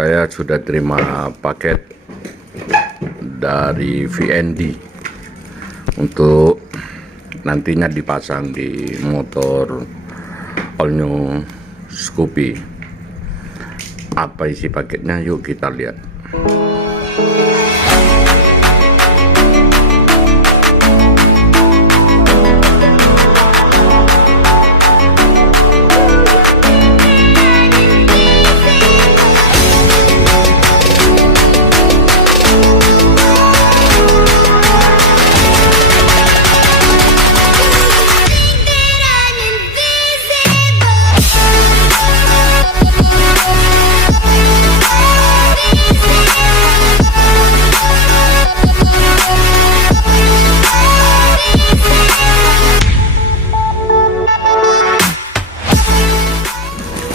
saya sudah terima paket dari VND untuk nantinya dipasang di motor all new Scoopy. Apa isi paketnya? Yuk kita lihat.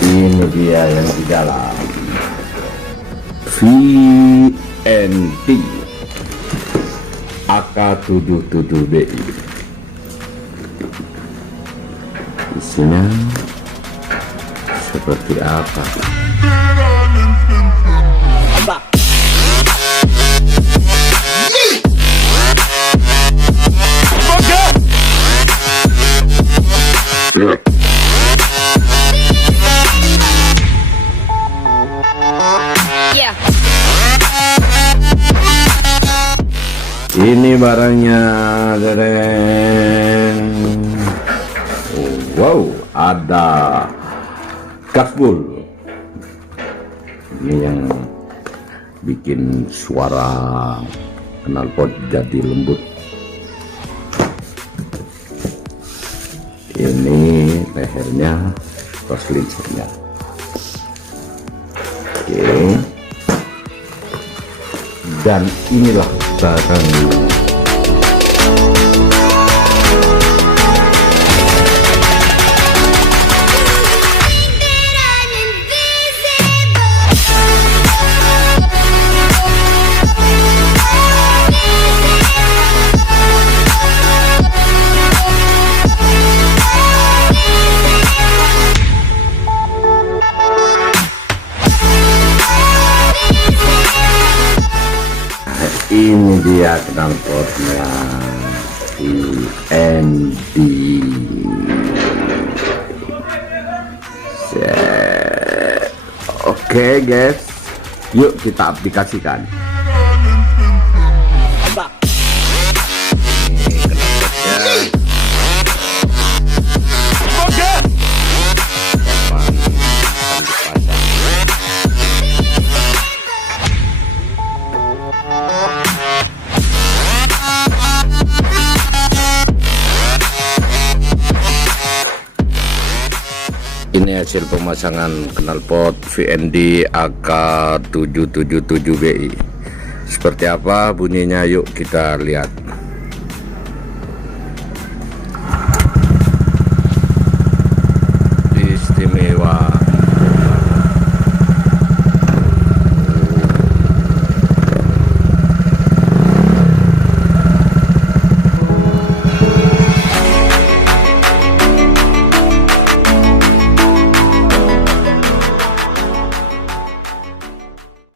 Ini dia yang di dalam VND AK77BI. Isinya seperti apa? Ini barangnya, wow, ada khas. Ini yang bikin suara knalpot jadi lembut. Ini lehernya, koslinsernya. Oke. Dan inilah barangnya. Ini dia knalpotnya VND. Oke guys, yuk kita aplikasikan. Ini hasil pemasangan knalpot VND AK777BI. Seperti apa bunyinya? Yuk kita lihat.